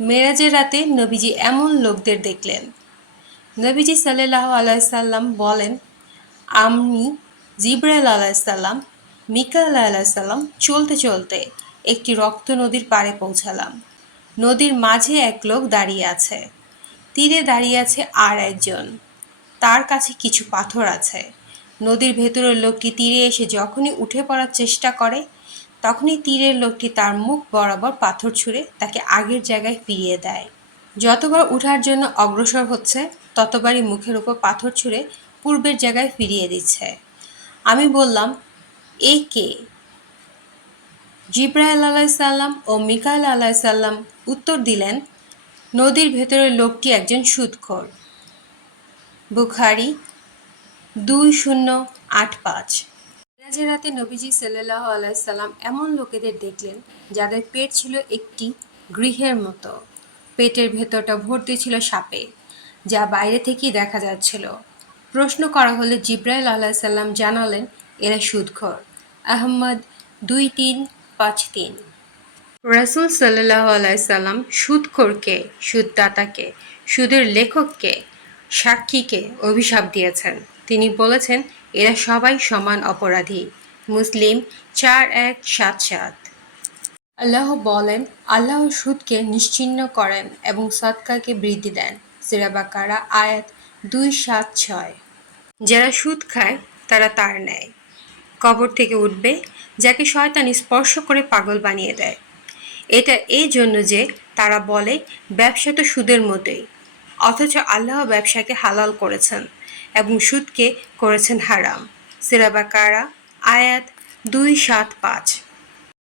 মেরাজের রাতে নবীজি এমন লোকদের দেখলেন। নবীজি সাল্লাল্লাহু আলাইহি সাল্লাম বলেন, আমি জিবরাইল আলাইহিস সালাম, মিকাইল আলাইহিস সালাম চলতে চলতে একটি রক্ত নদীর পাড়ে পৌঁছালাম। নদীর মাঝে এক লোক দাঁড়িয়ে আছে। তীরে দাঁড়িয়ে আছে আর একজন। তার কাছে কিছু পাথর আছে। নদীর ভেতরের লোকটি তীরে এসে যখনই উঠে পড়ার চেষ্টা করে, তখনই তীরের লোকটি তার মুখ বরাবর পাথর ছুঁড়ে তাকে আগের জায়গায় ফিরিয়ে দেয়। যতবার উঠার জন্য অগ্রসর হচ্ছে, ততবারই মুখের উপর পাথর ছুঁড়ে পূর্বের জায়গায় ফিরিয়ে দিচ্ছে। আমি বললাম, এ কে? জিবরাইল আলাইহিস সালাম ও মিকাইল আলাইহিস সালাম উত্তর দিলেন, নদীর ভেতরের লোকটি একজন সুদখোর। বুখারী 2085। মেরাজের রাতে নবীজি সাল্লাল্লাহু আলাইহি সাল্লাম এমন লোকেদের দেখলেন যাদের পেট ছিল একটি গৃহের মতো। পেটের ভেতরটা ভর্তি ছিল সাপে, যা বাইরে থেকেই দেখা যাচ্ছিল। প্রশ্ন করা হলে জিবরাইল আলাইহিস সালাম জানালেন, এরা সুদখোর। আহমদ 2353। রাসূল সাল্লাল্লাহু আলাইহি সাল্লাম সুদখোরকে, সুদদাতাকে, সুদের লেখককে, সাক্ষীকে অভিশাপ দিয়েছেন। তিনি বলেছেন, এরা সবাই সমান অপরাধী। মুসলিম 4177। আল্লাহ বলেন, আল্লাহ সুদকে নিশ্চিহ্ন করেন এবং সদকাকে বৃদ্ধি দেন। সূরা বাকারা আয়াত 276। যারা সুদ খায় তারা তার ন্যায়। কবর থেকে উঠবে যাকে শয়তান স্পর্শ করে পাগল বানিয়ে দেয়। এটা এই জন্য যে তারা বলে ব্যবসা তো সুদের মতোই, অথচ আল্লাহ ব্যবসাকে হালাল করেছেন এবং সুদকে করেছেন হারাম। সূরা বাকারা আয়াত 275।